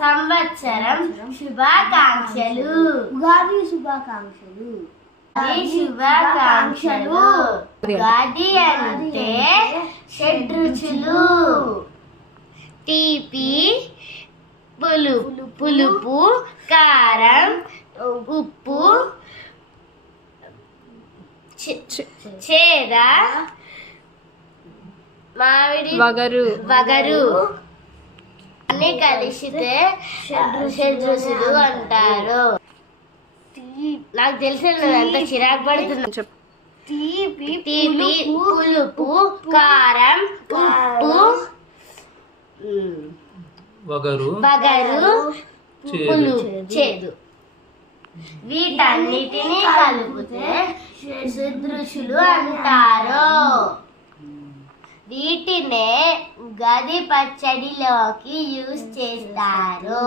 సంవత్సరం శుభాకాంక్షలు. ఉగాది శుభాకాంక్షలు. శుభాకాంక్షలు. ఉగాది అంటే షడ్రుచులు. తీపి, పులుపు, కారం, ఉప్పు, చేద, మామిడి, వగరు అన్ని కలిసితే షడ్రుచులు అంటారు. నాకు తెలిసిన అంత చిరాకు పడుతుంది. తీపి, పులుపు, కారం, ఉప్పు, వగరు, చేదు వీటన్నిటినీ కలిపితే షడ్రుచులు అంటారు. వీటినే ఉగాది పచ్చడిలోకి యూజ్ చేస్తారు.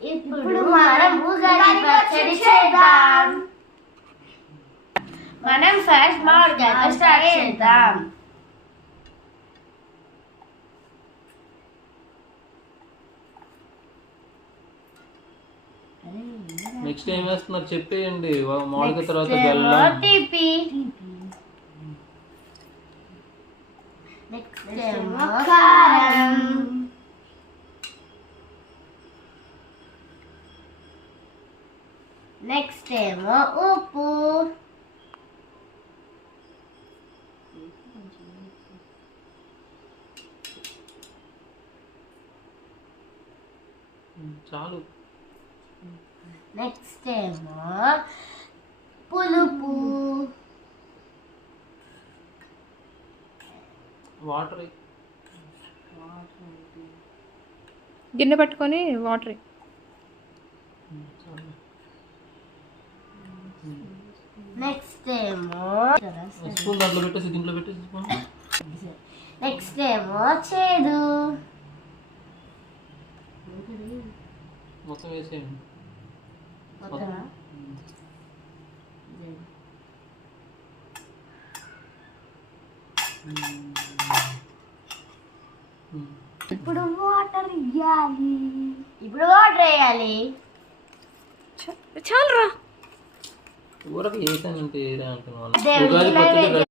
ఇప్పుడు మనం ఉగాది పచ్చడి చేద్దాం. మనం ఫస్ట్ మామిడికాయతో స్టార్ట్ చేద్దాం. నెక్స్ట్ ఏం వేస్తున్నారు చెప్పేయండి. మామిడికాయ తర్వాత బెల్లం, తీపి, నెక్స్ట్ ఏమో కారం, నెక్స్ట్ ఏమో ఉప్పు, చాలు. నెక్స్ట్ ఏమో పులుపు, వాటర్, గిన్నె పట్టుకొని వాటర్. నెక్స్ట్ ఏమో స్పూన్ దాంట్లో పెట్టేసి దీంట్లో పెట్టేసి స్పూన్. నెక్స్ట్ ఏమో చేదు. మొత్తం వేసేయండి. ఇప్పుడు వాటర్ వేయాలి. చాలు రా. ఊరకు వేసానంటే అంటున్నాను.